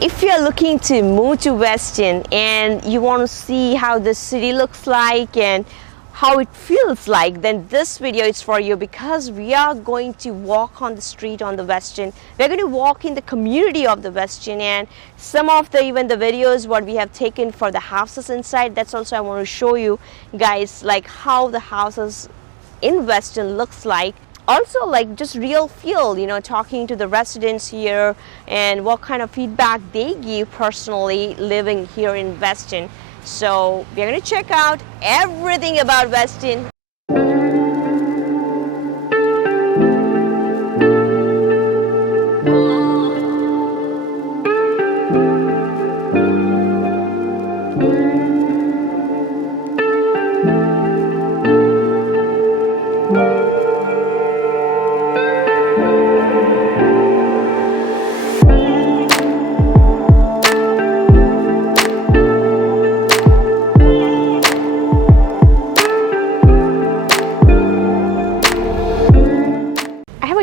If you're looking to move to Weston and you want to see how the city looks like and how it feels like, then this video is for you, because we are going to walk on the street on the Weston. We're going to walk in the community of the Weston, and some of the even the videos what we have taken for the houses inside, that's also I want to show you guys like how the houses in Weston looks like. Also like just real feel, you know, talking to the residents here and what kind of feedback they give personally living here in Weston. So we're going to check out everything about Weston.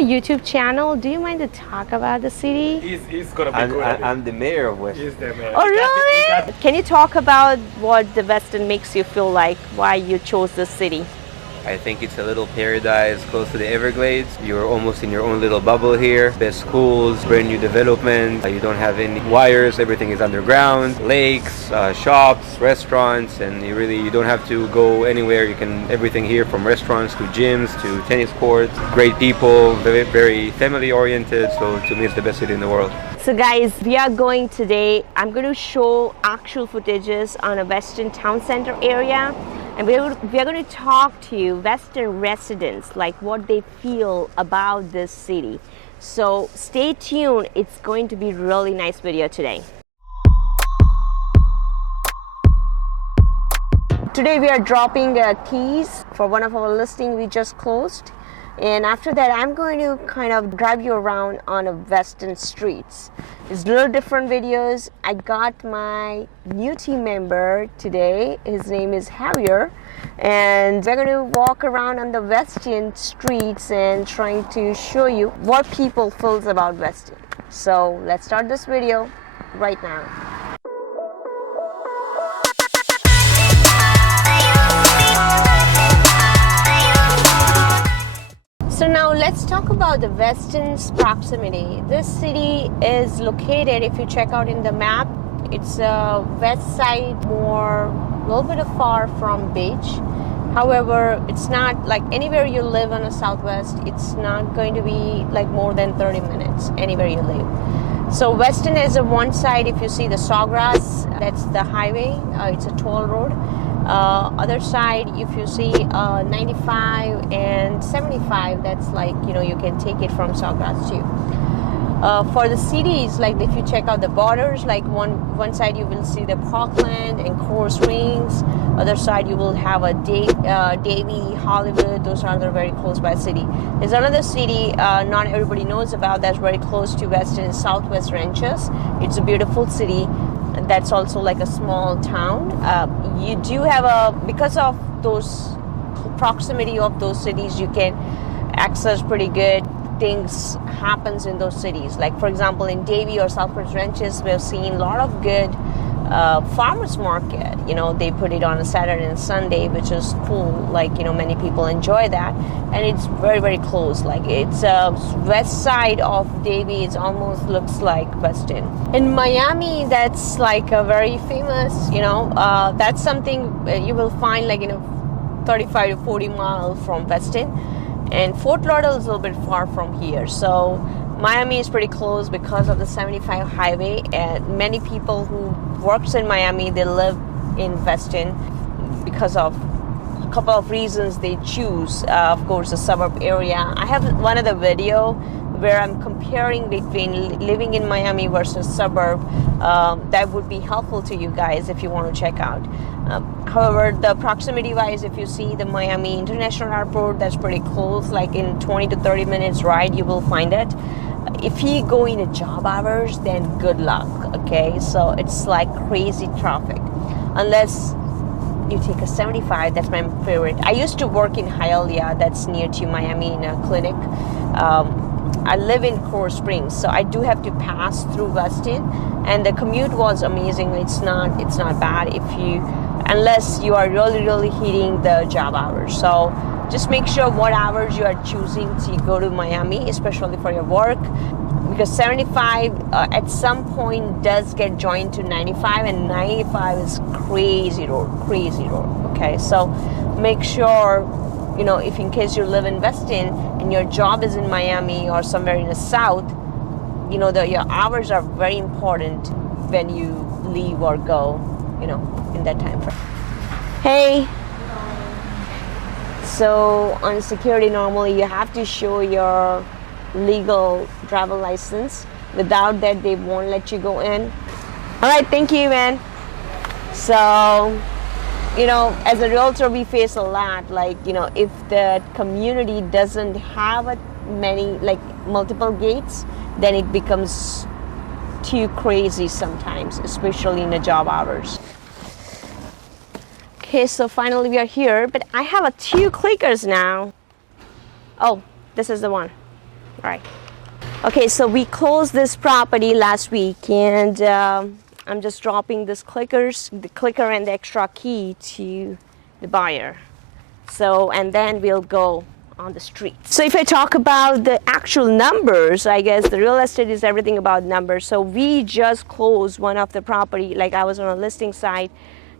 YouTube channel. Do you mind to talk about the city? He's gonna be good at it. I'm the mayor of Weston. He's the mayor. Oh really? Can you talk about what the Weston makes you feel like? Why you chose this city? I think it's a little paradise close to the Everglades. You're almost in your own little bubble here. Best schools, brand new development. You don't have any wires. Everything is underground. Lakes, shops, restaurants, and you don't have to go anywhere. You can everything here, from restaurants to gyms to tennis courts. Great people, very, very family oriented. So to me, it's the best city in the world. So guys, we are going today. I'm going to show actual footages on a Weston Town Center area. And we are going to talk to Weston residents, like what they feel about this city. So stay tuned. It's going to be a really nice video today. Today we are dropping keys for one of our listings we just closed. And after that, I'm going to kind of drive you around on a Weston streets. It's little different videos. I got my new team member today. His name is Javier. And we're going to walk around on the Weston streets and trying to show you what people feel about Weston. So let's start this video right now. So now let's talk about the Weston's proximity. This city is located, if you check out in the map, it's west side, more a little bit far from beach. However, it's not like anywhere you live on the southwest, it's not going to be like more than 30 minutes anywhere you live. So Weston is a one side. If you see the Sawgrass, that's the highway, it's a toll road. Other side, if you see 95 and 75, that's like, you know, you can take it from Sawgrass too. For the cities, like if you check out the borders, like one side you will see the Parkland and Coral Springs. Other side you will have a Davie, Hollywood. Those are the very close by city. There's another city not everybody knows about that's very close to Weston, Southwest Ranches. It's a beautiful city. That's also like a small town. You do have because of those proximity of those cities, you can access pretty good things happens in those cities. Like for example, in Davie or Southwest Ranches, we've seen a lot of good farmers market. You know, they put it on a Saturday and Sunday, which is cool. Like, you know, many people enjoy that, and it's very, very close. Like it's west side of Davie. It almost looks like Weston. In Miami, that's like a very famous. You know, that's something you will find like 35 to 40 miles from Weston, and Fort Lauderdale is a little bit far from here. So Miami is pretty close because of the 75 highway, and many people who works in Miami, they live in Weston because of a couple of reasons they choose. Of course, the suburb area. I have one other video where I'm comparing between living in Miami versus suburb. That would be helpful to you guys if you want to check out. However, the proximity wise, if you see the Miami International Airport, that's pretty close. Like in 20 to 30 minutes ride, you will find it. If you go in a job hours, then good luck, okay? So it's like crazy traffic. Unless you take a 75, that's my favorite. I used to work in Hialeah, that's near to Miami, in a clinic. I live in Core Springs, so I do have to pass through Weston, and the commute was amazing. It's not bad unless you are really hitting the job hours. So just make sure what hours you are choosing to go to Miami, especially for your work, because 75 at some point does get joined to 95, and 95 is crazy road. Okay, so make sure, if in case you live in Weston and your job is in Miami or somewhere in the south, your hours are very important when you leave or go, in that time frame. Hey. So on security, normally you have to show your legal driver license. Without that, they won't let you go in. All right, thank you, man. So, as a realtor, we face a lot. Like, if the community doesn't have multiple gates, then it becomes too crazy sometimes, especially in the job hours. Okay, so finally we are here, but I have 2 clickers now. Oh, this is the one. All right. Okay, so we closed this property last week, and I'm just dropping the clicker and the extra key to the buyer. So, and then we'll go on the street. So if I talk about the actual numbers, I guess the real estate is everything about numbers. So we just closed one of the property, like I was on a listing site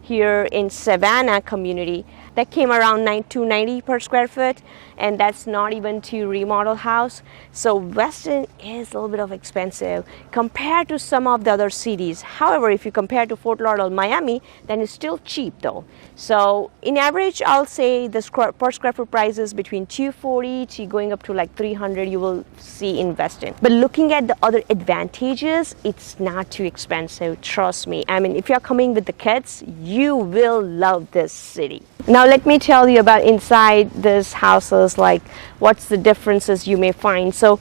here in Savannah community, that came around $290 per square foot, and that's not even to remodel house. So Weston is a little bit of expensive compared to some of the other cities. However, if you compare to Fort Lauderdale, Miami, then it's still cheap though. So in average, I'll say the per square foot prices between $240 to going up to like $300 you will see in Weston. But looking at the other advantages, it's not too expensive, trust me. I mean, if you're coming with the kids, you will love this city. Now let me tell you about inside these houses, like what's the differences you may find. So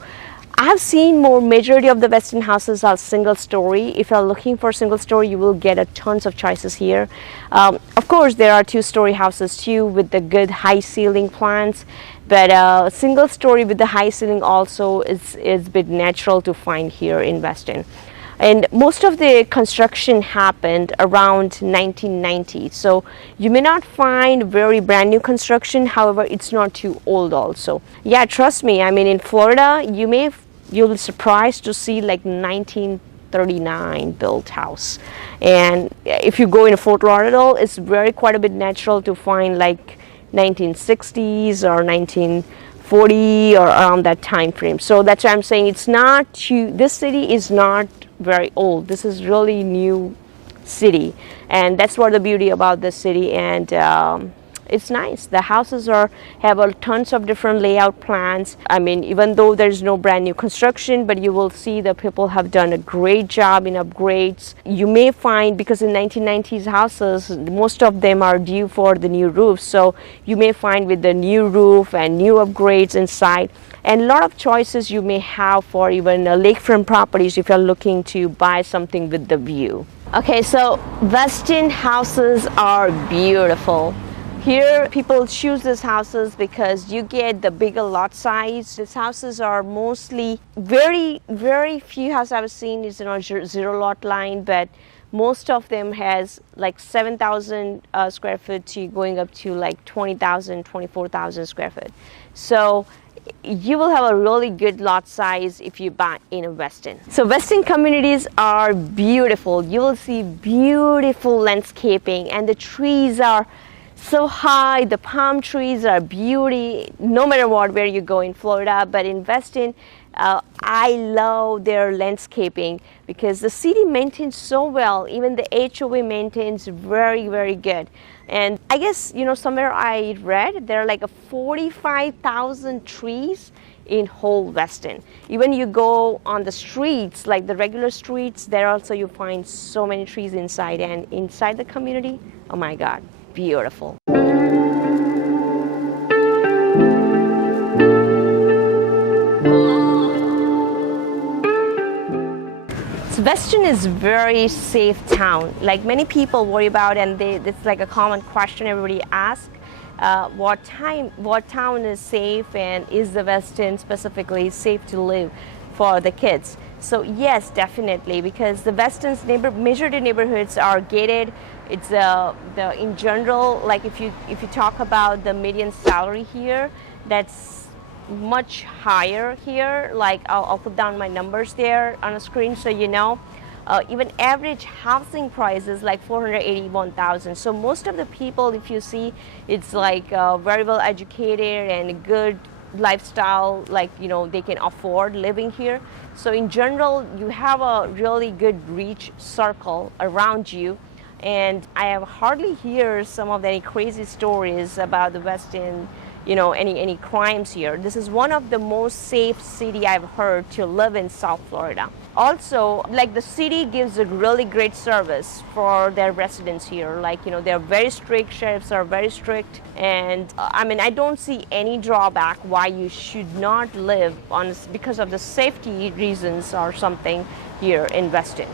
I've seen majority of the Weston houses are single story. If you're looking for single story, you will get tons of choices here. Of course, there are 2-story houses too with the good high ceiling plans, but single story with the high ceiling also is a bit natural to find here in Weston. And most of the construction happened around 1990. So you may not find very brand new construction. However, it's not too old also. Yeah, trust me. I mean, in Florida, you'll be surprised to see like 1939 built house. And if you go in Fort Lauderdale, it's quite a bit natural to find like 1960s or 1940 or around that time frame. So that's why I'm saying this city is not very old. This is really new city, and that's what the beauty about this city. And it's nice. The houses have tons of different layout plans. I mean, even though there's no brand new construction, but you will see the people have done a great job in upgrades. You may find, because in 1990s houses, most of them are due for the new roofs, so you may find with the new roof and new upgrades inside, and a lot of choices you may have for even lakefront properties if you're looking to buy something with the view. Okay, so Weston houses are beautiful. Here, people choose these houses because you get the bigger lot size. These houses are mostly very few houses I've seen is zero lot line, but most of them has like 7,000 square foot to going up to like 20,000, 24,000 square foot. So you will have a really good lot size if you buy in a Weston. So Weston communities are beautiful. You will see beautiful landscaping, and the trees are so high. The palm trees are beauty, no matter where you go in Florida. But in Weston, I love their landscaping because the city maintains so well. Even the HOA maintains very good. And I guess, somewhere I read there are like 45,000 trees in whole Weston. Even you go on the streets, like the regular streets, there also you find so many trees inside. And inside the community, oh my God, beautiful. Weston is very safe town. Like many people worry about, and it's like a common question everybody asks. what town is safe, and is the Weston specifically safe to live for the kids. So yes, definitely, because the Weston's majority neighborhoods are gated. It's in general, like if you talk about the median salary here, that's much higher here. Like I'll put down my numbers there on a screen so you know. Even average housing price is like 481,000. So most of the people, if you see, it's like very well educated and good lifestyle, like they can afford living here. So in general, you have a really good reach circle around you. And I have hardly hear some of any crazy stories about the Weston, any crimes here. This is one of the most safe city I've heard to live in South Florida. Also, like the city gives a really great service for their residents here. Like, they're very strict, sheriffs are very strict. And I don't see any drawback why you should not live because of the safety reasons or something here in Weston.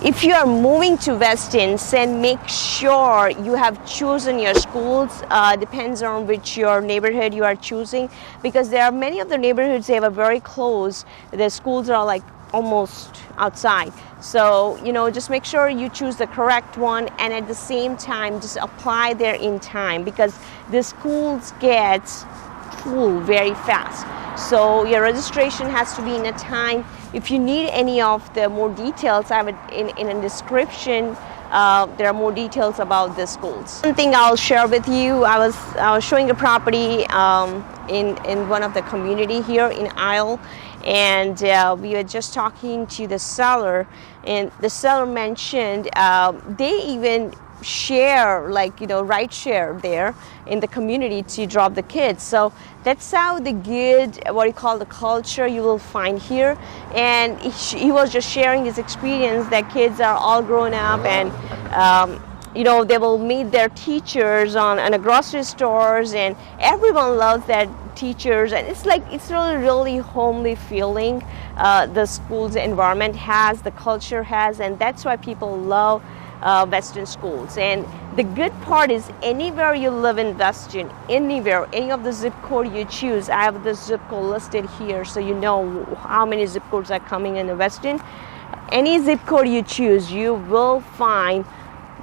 If you are moving to Weston, then make sure you have chosen your schools. Depends on which your neighborhood you are choosing, because there are many of the neighborhoods, they have a very close. The schools are like almost outside. So, just make sure you choose the correct one, and at the same time, just apply there in time, because the schools get full very fast. So your registration has to be in a time. If you need any of the more details, I would in a description. There are more details about the schools. One thing I'll share with you, I was showing a property in one of the community here in Isle, and we were just talking to the seller, and the seller mentioned they even share, ride share there in the community to drop the kids. So that's how the good, what you call the culture, you will find here. And he was just sharing his experience that kids are all grown up, and they will meet their teachers in the grocery stores, and everyone loves their teachers, and it's really homely feeling the school's environment has, the culture has, and that's why people love Weston schools. And the good part is, anywhere you live in Weston, anywhere, any of the zip code you choose, I have the zip code listed here so you know how many zip codes are coming in the Weston. Any zip code you choose, you will find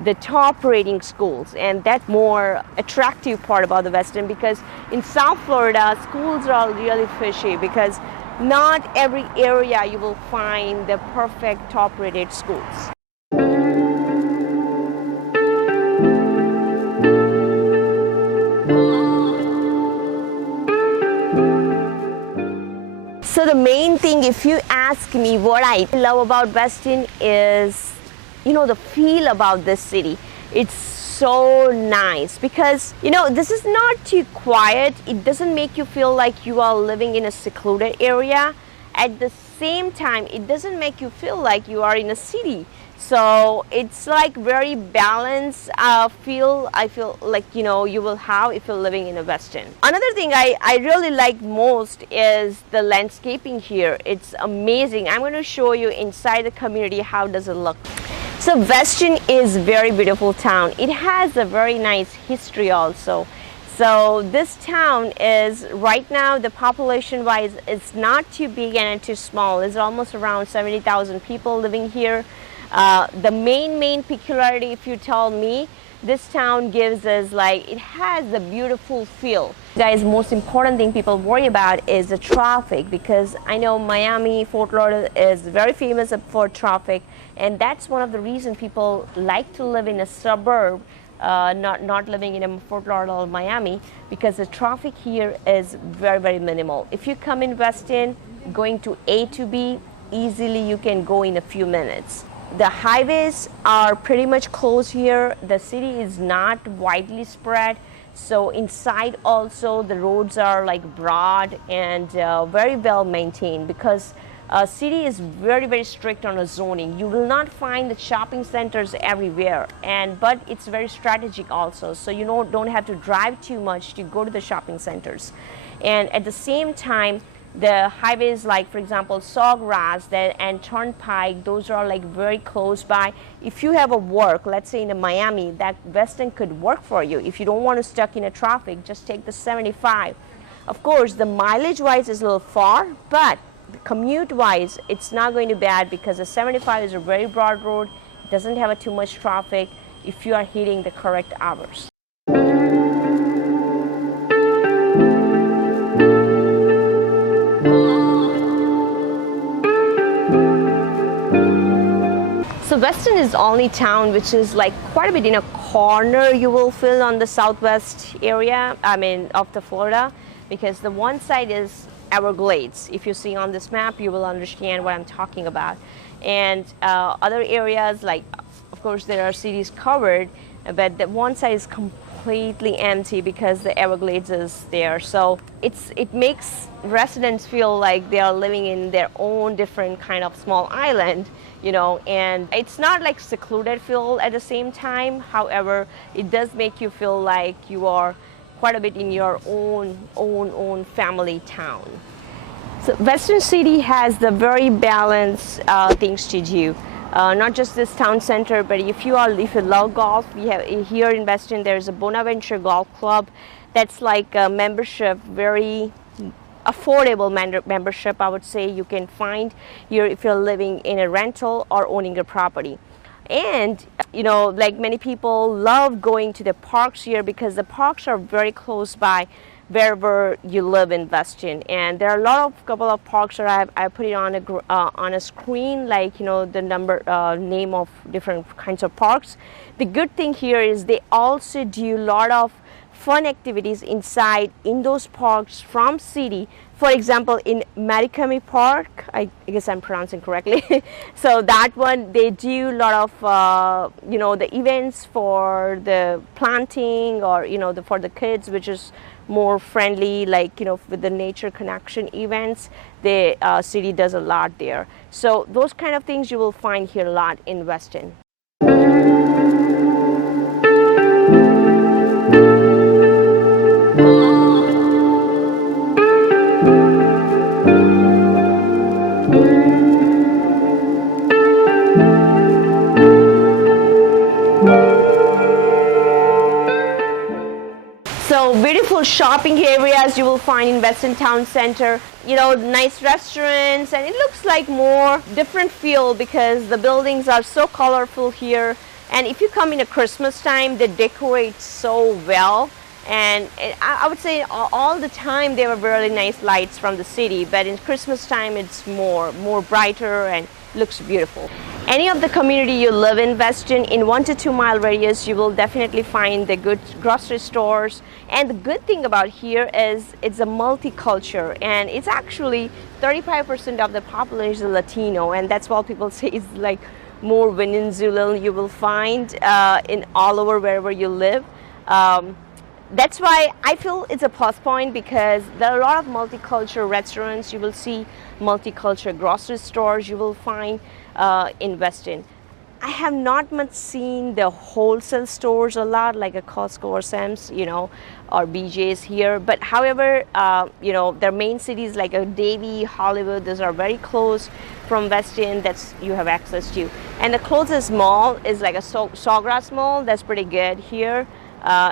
the top rating schools, and that's more attractive part about the Weston, because in South Florida, schools are really fishy, because not every area you will find the perfect top rated schools. So the main thing, if you ask me what I love about Weston, is, the feel about this city. It's so nice because, this is not too quiet. It doesn't make you feel like you are living in a secluded area. At the same time, it doesn't make you feel like you are in a city. So it's like very balanced feel. I feel like, you will have if you're living in a Weston. Another thing I really like most is the landscaping here. It's amazing. I'm going to show you inside the community how does it look. So Weston is a very beautiful town. It has a very nice history also. So this town is, right now, the population wise, it's not too big and too small. It's almost around 70,000 people living here. The main peculiarity, if you tell me, this town gives us, it has a beautiful feel. Guys, most important thing people worry about is the traffic, because I know Miami, Fort Lauderdale is very famous for traffic, and that's one of the reasons people like to live in a suburb, not living in a Fort Lauderdale, Miami, because the traffic here is very, very minimal. If you come in Weston, going to A to B, easily you can go in a few minutes. The highways are pretty much close here. The city is not widely spread. So inside also the roads are broad and very well maintained, because city is very, very strict on the zoning. You will not find the shopping centers everywhere, but it's very strategic also. So you don't have to drive too much to go to the shopping centers. And at the same time, The highways like, for example, Sawgrass and Turnpike, those are like very close by. If you have a work, let's say in Miami, that Weston could work for you. If you don't want to stuck in a traffic, just take the 75. Of course, the mileage wise is a little far, but commute wise, it's not going to be bad because the 75 is a very broad road. It doesn't have too much traffic if you are hitting the correct hours. So Weston is the only town which is like quite a bit in a corner you will feel on the southwest area, of the Florida, because the one side is Everglades. If you see on this map, you will understand what I'm talking about. And other areas, like, of course, there are cities covered, but the one side is completely empty because the Everglades is there. So it makes residents feel like they are living in their own different kind of small island, and it's not like secluded feel at the same time. However, it does make you feel like you are quite a bit in your own family town. So Weston City has the very balanced things to do. Not just this town center, but if you love golf, we have here in Weston there's a Bonaventure Golf Club. That's like a membership, very affordable membership, I would say, you can find here if you're living in a rental or owning a property. And like many people love going to the parks here because the parks are very close by wherever you live in Weston. And there are couple of parks that I put it on a screen, like the name of different kinds of parks. The good thing here is they also do a lot of fun activities inside in those parks from city. For example, in Marikami Park, I guess I'm pronouncing correctly. So that one, they do a lot of the events for the planting, or for the kids, which is more friendly, like with the nature connection events. The city does a lot there. So those kind of things you will find here a lot in Weston. So beautiful shopping areas you will find in Weston Town Center. Nice restaurants, and it looks like more different feel because the buildings are so colorful here. And if you come in a Christmas time, they decorate so well. And I would say all the time they were really nice lights from the city, but in Christmas time it's more brighter and looks beautiful. Any of the community you live in Weston, in 1 to 2 mile radius, you will definitely find the good grocery stores. And the good thing about here is it's a multicultural, and it's actually 35% of the population is Latino, and that's why people say it's like more Venezuelan you will find in all over wherever you live. That's why I feel it's a plus point, because there are a lot of multicultural restaurants. You will see multicultural grocery stores you will find in Weston. I have not much seen the wholesale stores a lot, like a Costco or Sam's, or BJ's here. But however, their main cities like Davie, Hollywood, those are very close from Weston that you have access to. And the closest mall is like a Sawgrass Mall. That's pretty good here.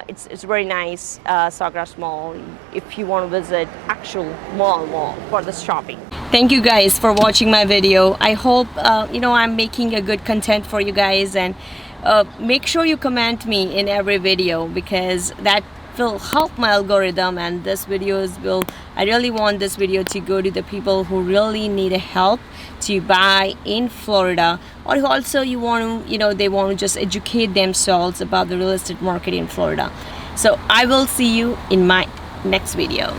It's very nice, Sawgrass Mall, if you want to visit actual mall for the shopping. Thank you guys for watching my video. I hope I'm making a good content for you guys, and make sure you comment me in every video, because that will help my algorithm, and I really want this video to go to the people who really need help to buy in Florida, or who also they want to just educate themselves about the real estate market in Florida. So I will see you in my next video.